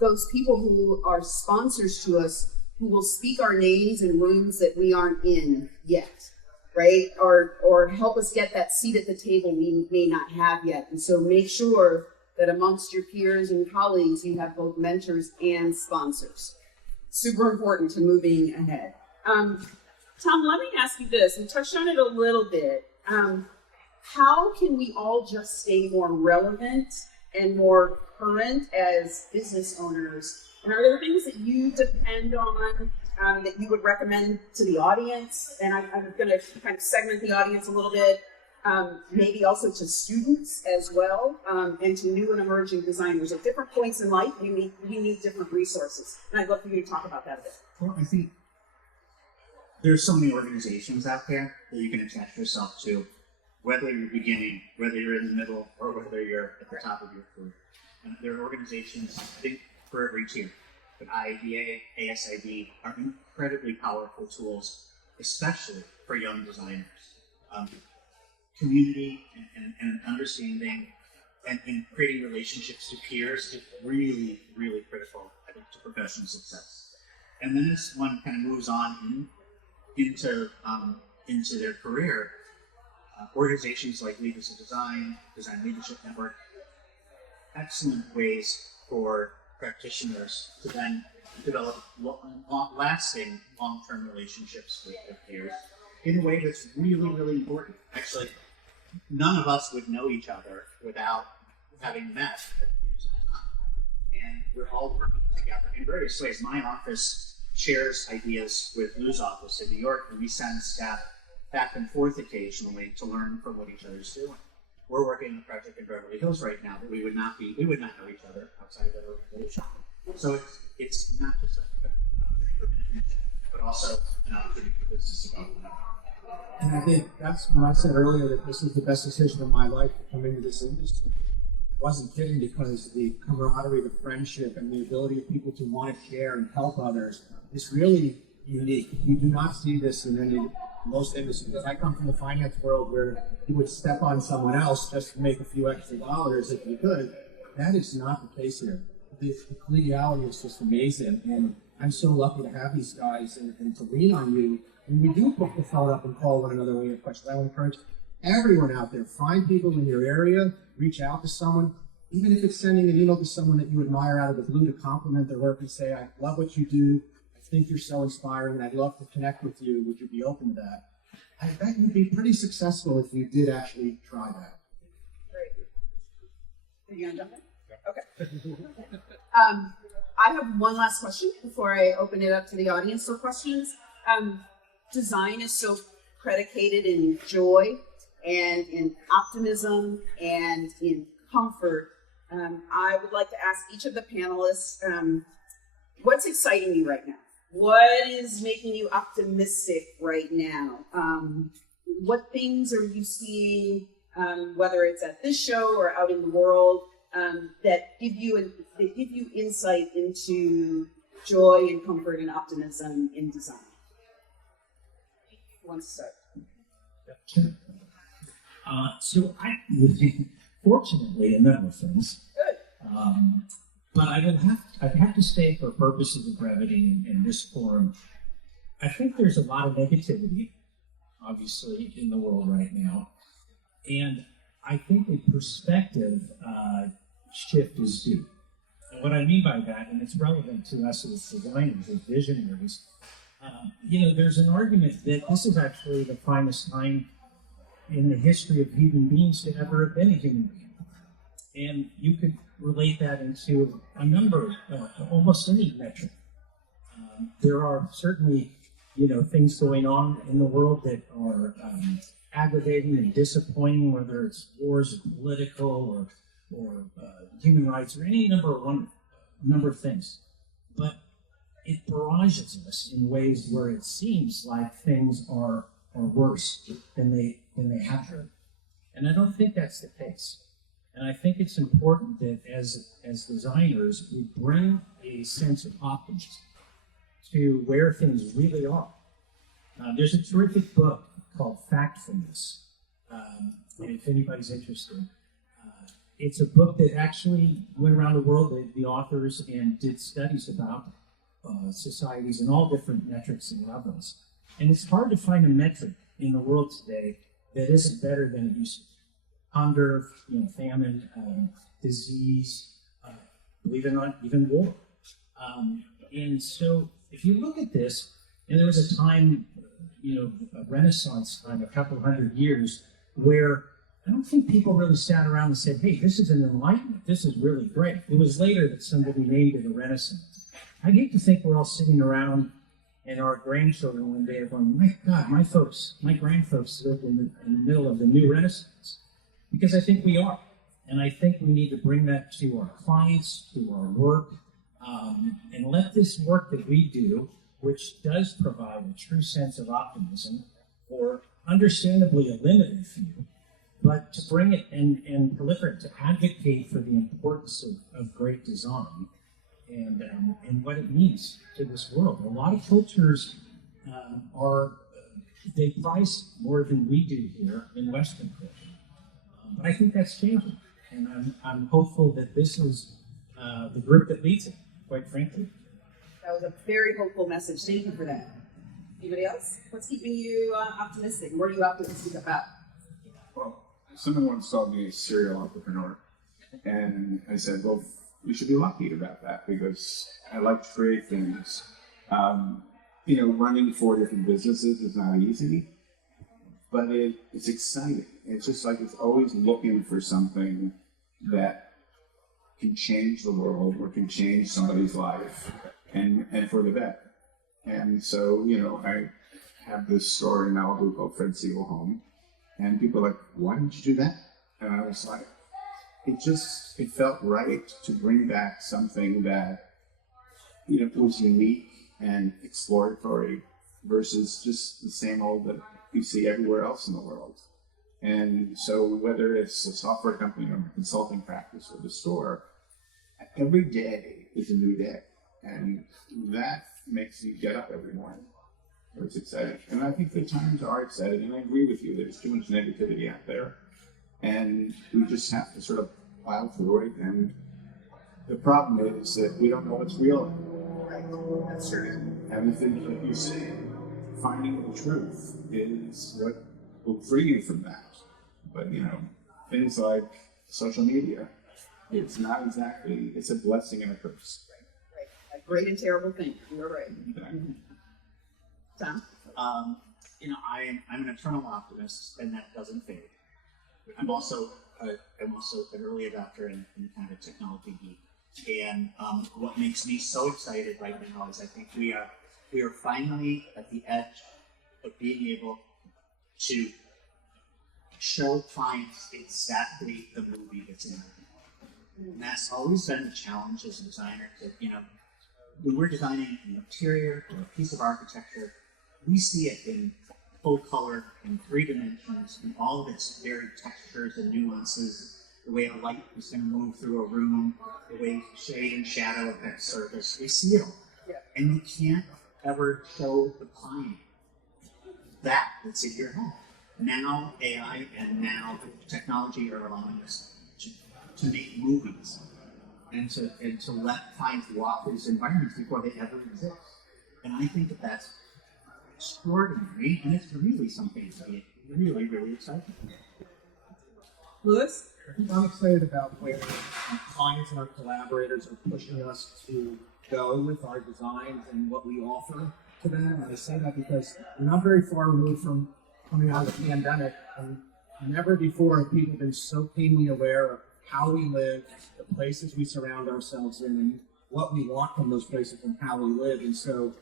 Those people who are sponsors to us, who will speak our names in rooms that we aren't in yet, right? Or help us get that seat at the table we may not have yet. And so make sure that amongst your peers and colleagues, you have both mentors and sponsors. Super important to moving ahead. Tom, let me ask you this. We touched on it a little bit. How can we all just stay more relevant and more current as business owners? And are there things that you depend on that you would recommend to the audience? And I'm going to kind of segment the audience a little bit. maybe also to students as well, and to new and emerging designers. At different points in life, we need different resources. And I'd love for you to talk about that a bit. Well, I think there's so many organizations out there that you can attach yourself to, whether you're beginning, whether you're in the middle, or whether you're at the top of your career. And there are organizations, I think, for every tier. But IIDA, ASID are incredibly powerful tools, especially for young designers. Community and understanding and creating relationships to peers is really, really critical, I think, to professional success. And then as one kind of moves on into their career, organizations like Leaders of Design, Design Leadership Network, excellent ways for practitioners to then develop lasting long-term relationships with their peers in a way that's really, really important. Actually, none of us would know each other without having met at Leaders of Design. And we're all working together in various ways. My office shares ideas with Lou's office in New York, and we send staff back and forth occasionally to learn from what each other's doing. We're working on a project in Beverly Hills right now that we would not know each other outside of that organization. So it's not just an opportunity for business, but also an opportunity for business development. And I think that's when I said earlier that this was the best decision of my life to come into this industry. I wasn't kidding, because the camaraderie, the friendship, and the ability of people to want to share and help others is really unique. You do not see this in most industries. I come from the finance world where you would step on someone else just to make a few extra dollars if you could. That is not the case here. The collegiality is just amazing, and I'm so lucky to have these guys and to lean on you. And we do pick the phone up and call one another when you have questions. I would encourage everyone out there, find people in your area, reach out to someone, even if it's sending an email to someone that you admire out of the blue to compliment their work and say, I love what you do, I think you're so inspiring, and I'd love to connect with you. Would you be open to that? I bet you'd be pretty successful if you did actually try that. Great. Are you gonna jump in? Okay. I have one last question before I open it up to the audience for questions. Design is so predicated in joy and in optimism and in comfort. I would like to ask each of the panelists, what's exciting you right now? What is making you optimistic right now? What things are you seeing, whether it's at this show or out in the world, that give you insight into joy and comfort and optimism in design? Who wants to start? So I fortunately a number of things. Good. But I'd have to say, for purposes of brevity in this forum, I think there's a lot of negativity, obviously, in the world right now. And I think the perspective shift is due. And what I mean by that, and it's relevant to us as designers, as visionaries, there's an argument that this is actually the finest time in the history of human beings to ever have been a human being. And you could relate that into a number, almost any metric. There are certainly, things going on in the world that are aggravating and disappointing, whether it's wars or political or human rights or any number of things. But it barrages us in ways where it seems like things are worse than they have been. And I don't think that's the case. And I think it's important that as designers, we bring a sense of optimism to where things really are. There's a terrific book called Factfulness, if anybody's interested. It's a book that actually went around the world, the authors, and did studies about societies in all different metrics and levels. And it's hard to find a metric in the world today that isn't better than it used to be. Hunger, famine, disease, believe it or not, even war. And so if you look at this, and there was a time, a Renaissance time, a couple hundred years, where I don't think people really sat around and said, hey, this is an enlightenment, this is really great. It was later that somebody named it a Renaissance. I hate to think we're all sitting around And our grandchildren one day are going, my God, my grandfolks live in the middle of the new Renaissance. Because I think we are. And I think we need to bring that to our clients, to our work, and let this work that we do, which does provide a true sense of optimism for understandably a limited few, but to bring it and proliferate, to advocate for the importance of great design and what it means to this world. A lot of cultures they price more than we do here in Western culture. But I think that's changing. And I'm hopeful that this is the group that leads it, quite frankly. That was a very hopeful message. Thank you for that. Anybody else? What's keeping you optimistic? What are you optimistic about? Well, someone once called me a serial entrepreneur, and I said, well, you should be lucky about that because I like to create things. Running 4 different businesses is not easy, but it's exciting. It's just like it's always looking for something that can change the world or can change somebody's life and for the better. And so, I have this store in Malibu called Fred Siegel Home, and people are like, why didn't you do that? And I was like, it felt right to bring back something that, was unique and exploratory versus just the same old that you see everywhere else in the world. And so whether it's a software company or a consulting practice or the store, every day is a new day. And that makes you get up every morning. It's exciting. And I think the times are exciting. And I agree with you, there's too much negativity out there. And we just have to sort of plow through it. And the problem is that we don't know what's real anymore. Right? That's certain. And the things that you say, finding the truth is what will free you from that. But, things like social media, it's not exactly, it's a blessing and a curse. Right. A great and terrible thing. You're right. Exactly. Tom? I'm an eternal optimist, and that doesn't fade. I'm also an early adopter and kind of a technology geek. And what makes me so excited right now is I think we are finally at the edge of being able to show clients exactly the movie that's in it. And that's always been the challenge as a designer. That, when we're designing an interior or a piece of architecture, we see it in full color, in 3 dimensions, in all of its varied textures and nuances, the way a light is going to move through a room, the way shade and shadow affect surface. We see it all. Yeah. And you can't ever show the client that's in your head. Now AI and now technology are allowing us to make movies and to let clients walk through these environments before they ever exist. And I think that's extraordinary, and it's really something to be really, really exciting. Louis? I'm excited about where clients and our collaborators are pushing us to go with our designs and what we offer to them. And I say that because we're not very far removed from coming out of the pandemic, and never before have people been so keenly aware of how we live, the places we surround ourselves in, and what we want from those places and how we live. And so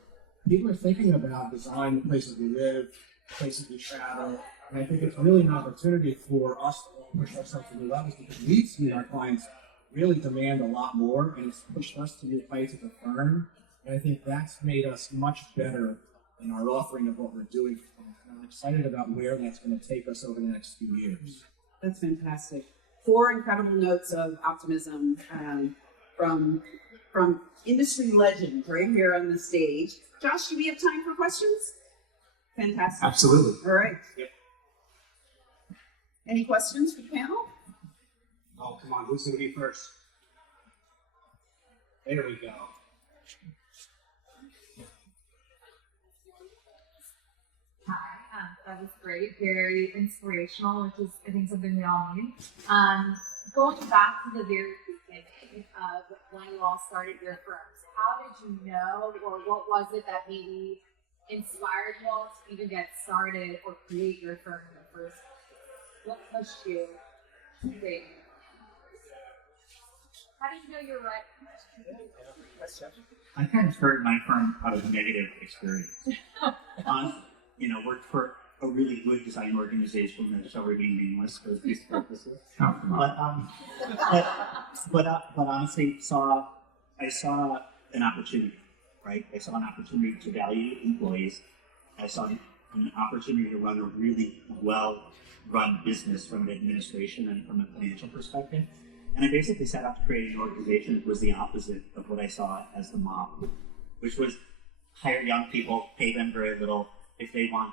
people are thinking about design, the places we live, places we travel, and I think it's really an opportunity for us to push ourselves to new levels because we've seen our clients really demand a lot more, and it's pushed us to new heights as a firm. And I think that's made us much better in our offering of what we're doing. And I'm excited about where that's going to take us over the next few years. That's fantastic. 4 incredible notes of optimism from industry legends right here on the stage. Josh, do we have time for questions? Fantastic. Absolutely. All right. Yep. Any questions for the panel? Oh, come on. Who's going to be first? There we go. Hi, that was great, very inspirational, which is, I think, something we all need. Going back to the very beginning of when you all started your firms, how did you know, or what was it that maybe inspired you all to even get started or create your firm in the first place? What pushed you to create? How did you know you're right? I kind of started my firm out of a negative experience. Worked for a really good design organization that shall remain nameless for these purposes. But honestly, I saw an opportunity, right? I saw an opportunity to value employees. I saw an opportunity to run a really well-run business from an administration and from a financial perspective. And I basically set out to create an organization that was the opposite of what I saw as the mob, which was hire young people, pay them very little. If they want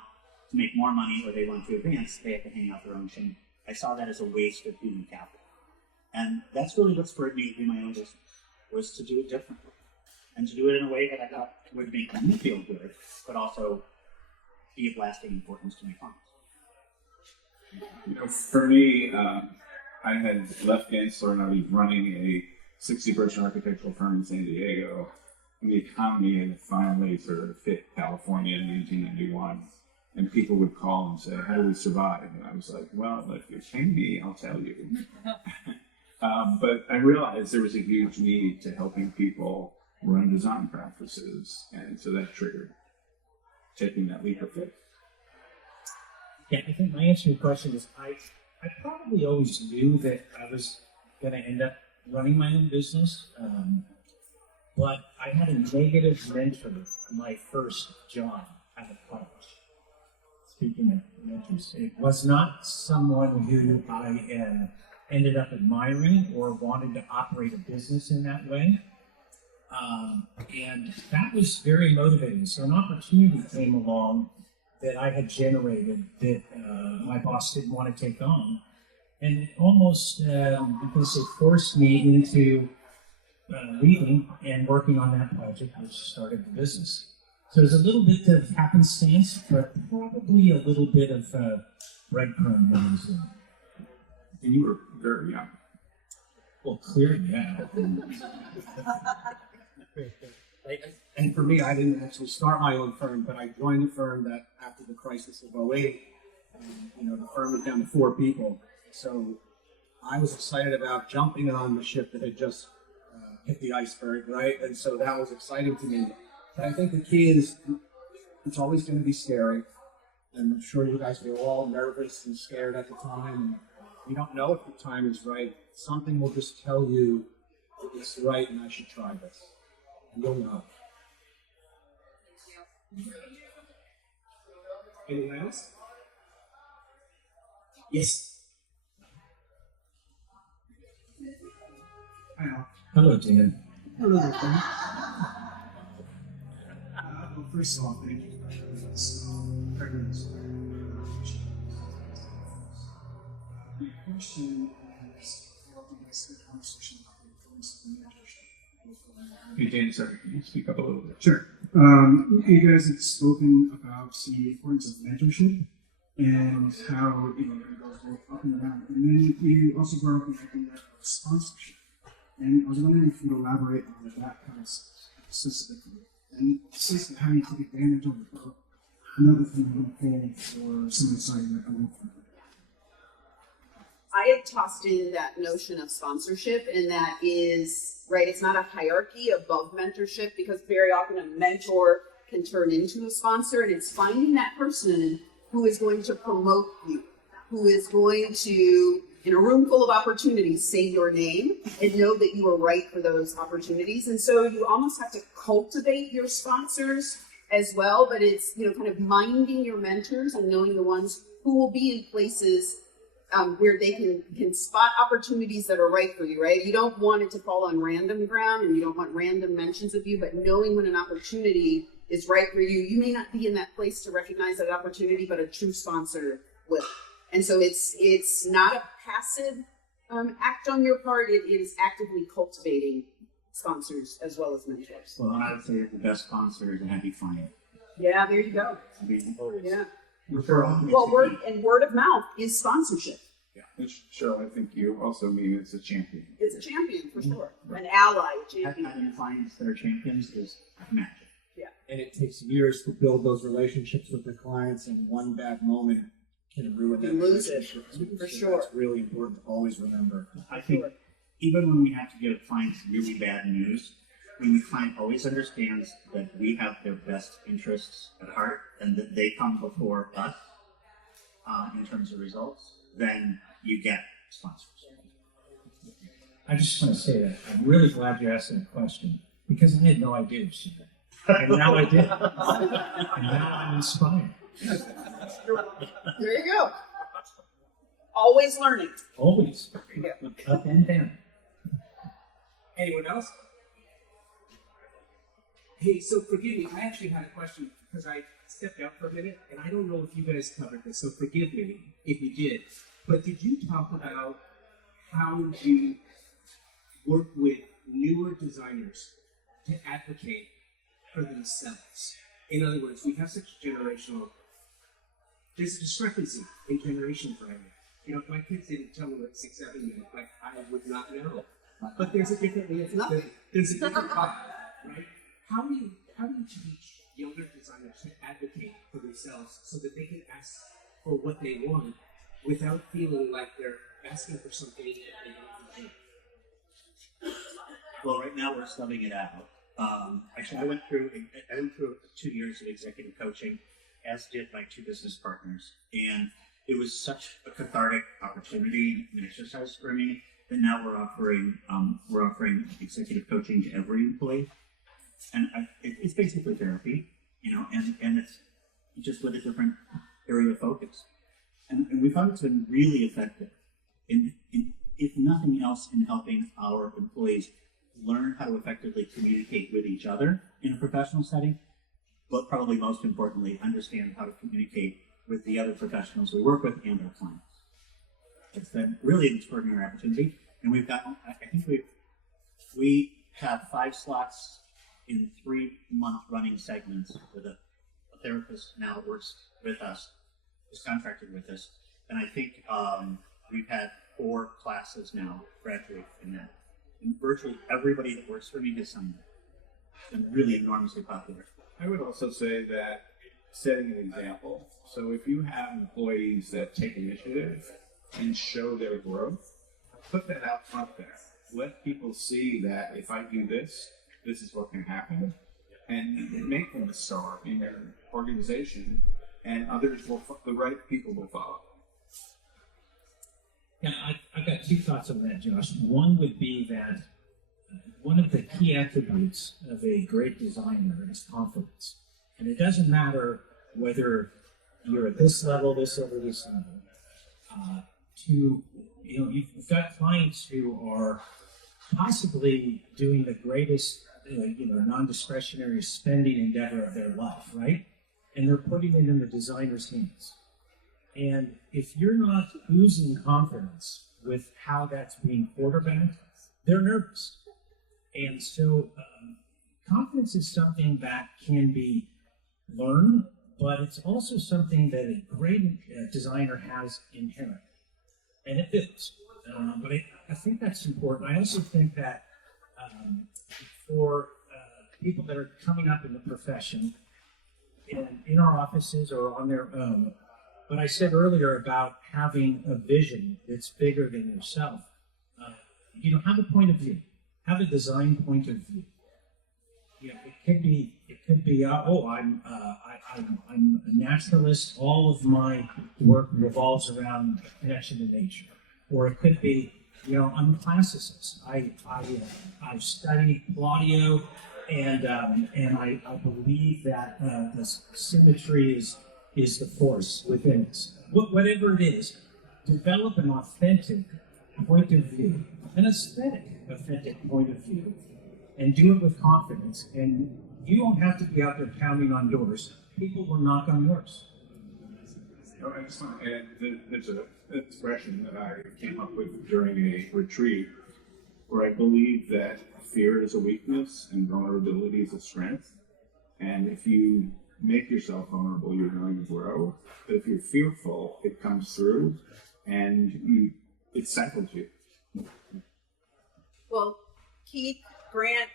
to make more money or they want to advance, they have to hang out their own chain. I saw that as a waste of human capital. And that's really what spurred me to do my own business, was to do it differently. And to do it in a way that I thought would make me feel good, but also be of lasting importance to my clients. For me, I had left Gensler and I was running a 60-person architectural firm in San Diego. And the economy had finally sort of hit California in 1991. And people would call and say, how do we survive? And I was like, well, if you pay me, I'll tell you. But I realized there was a huge need to helping people run design practices. And so that triggered taking that leap of faith. Yeah, I think my answer to your question is I probably always knew that I was going to end up running my own business. But I had a negative mentor in my first job out of college. Speaking of mentors, it was not someone who I ended up admiring or wanted to operate a business in that way. And that was very motivating. So an opportunity came along that I had generated that my boss didn't want to take on. And it almost, forced me into leaving and working on that project, which started the business. So there's a little bit of happenstance, but probably a little bit of breadcrumb runs in. And you were very young. Well, clearly, yeah. And for me, I didn't actually start my own firm, but I joined the firm that after the crisis of 08, the firm was down to 4 people. So I was excited about jumping on the ship that had just hit the iceberg, right? And so that was exciting to me. But I think the key is it's always going to be scary. And I'm sure you guys were all nervous and scared at the time. And you don't know if the time is right. Something will just tell you it's right and I should try this. And you'll know. Anyone else? Yes. Hi. Hello, Dan. Hello, Dan. Well, first of all, thank you for having us. The question is, what do you guys think the conversation about the influence of mentorship? Hey, Jane, sorry, can you speak up a little bit? Sure. You guys have spoken about the importance of mentorship and how it goes both up and down. And then you also brought up the idea of sponsorship. And I was wondering if you could elaborate on that kind of specifically. And just how you take advantage of it. Another thing I'm looking for some insight that I want from you. I had tossed in that notion of sponsorship, and that is, right, it's not a hierarchy above mentorship, because very often a mentor can turn into a sponsor, and it's finding that person who is going to promote you, who is going to, in a room full of opportunities, say your name and know that you are right for those opportunities. And so you almost have to cultivate your sponsors as well, but it's, kind of minding your mentors and knowing the ones who will be in places where they can spot opportunities that are right for you, right? You don't want it to fall on random ground, and you don't want random mentions of you, but knowing when an opportunity is right for you. You may not be in that place to recognize that opportunity, but a true sponsor will. And so it's not a passive act on your part. It is actively cultivating sponsors as well as mentors. Well, I would say the best sponsor is a happy client. Yeah, there you go. I mean, Yeah. referral. Well, word of mouth is sponsorship. Yeah, which, Cheryl, I think you also mean it's a champion. It's a champion for sure. An ally, a champion. Having clients that are champions is magic. And it takes years to build those relationships with the clients, and one bad moment can ruin that You lose it, relationship. for So sure. That's really important to always remember. I think even when we have to give clients really bad news, when the client always understands that we have their best interests at heart and that they come before us in terms of results, then you get sponsors. I just want to say that I'm really glad you asked that question because I had no idea what she did. And now I did. And now I'm inspired. There you go. Always learning. Always. Up and down. Anyone else? Hey, so forgive me, I actually had a question because I stepped out for a minute and I don't know if you guys covered this, so forgive me if you did. But did you talk about how you work with newer designers to advocate for themselves? In other words, we have such there's a discrepancy in generations right now. You know, if my kids didn't tell me what 6-7 meant, like I would not know. But there's a different there's a different path, right? How do you teach younger designers to advocate for themselves so that they can ask for what they want without feeling like they're asking for something that they don't need? Well, right now we're stubbing it out. Actually, I went through 2 years of executive coaching, as did my 2 business partners, and it was such a cathartic opportunity and exercise for me that now we're offering executive coaching to every employee, and it's basically therapy, you know, and it's just with a different area of focus, and we found it's been really effective in if nothing else in helping our employees learn how to effectively communicate with each other in a professional setting, but probably most importantly, understand how to communicate with the other professionals we work with and our clients. It's been really an extraordinary opportunity, and we've got, I think we have 5 slots in 3-month running segments with a therapist now that works with us, is contracted with us, and I think we've had 4 classes now graduate in that. And virtually everybody that works for me has signed up. It's been really enormously popular. I would also say that setting an example. So if you have employees that take initiative and show their growth, put that out front there. Let people see that if I do this, this is what can happen, and make them a star in their organization, and others will, the right people will follow. Yeah, I've got 2 thoughts on that, Josh. One would be that one of the key attributes of a great designer is confidence. And it doesn't matter whether you're at this level, this level, this level. You've got clients who are possibly doing the greatest, non-discretionary spending endeavor of their life, right? And they're putting it in the designer's hands. And if you're not oozing confidence with how that's being quarterbacked, they're nervous. And so confidence is something that can be learned, but it's also something that a great designer has inherent. And it builds. But I think that's important. I also think that for people that are coming up in the profession, in our offices or on their own, what I said earlier about having a vision that's bigger than yourself, have a point of view, have a design point of view. It could be. I'm a naturalist. All of my work revolves around connection to nature. Or it could be, I'm a classicist. I've studied Claudio, and I believe that the symmetry is the force within us. Whatever it is, develop an authentic point of view, an aesthetic authentic point of view, and do it with confidence. And you don't have to be out there pounding on doors. People will knock on yours. I just want to add, there's an expression that I came up with during a retreat where I believe that fear is a weakness and vulnerability is a strength. And if you make yourself vulnerable, you're going to grow. But if you're fearful, it comes through and it stifles you. Well, Keith, Grant,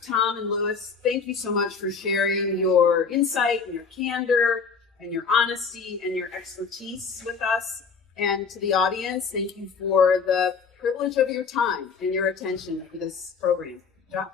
Tom, and Lewis, thank you so much for sharing your insight and your candor and your honesty and your expertise with us. And to the audience, thank you for the privilege of your time and your attention for this program. John?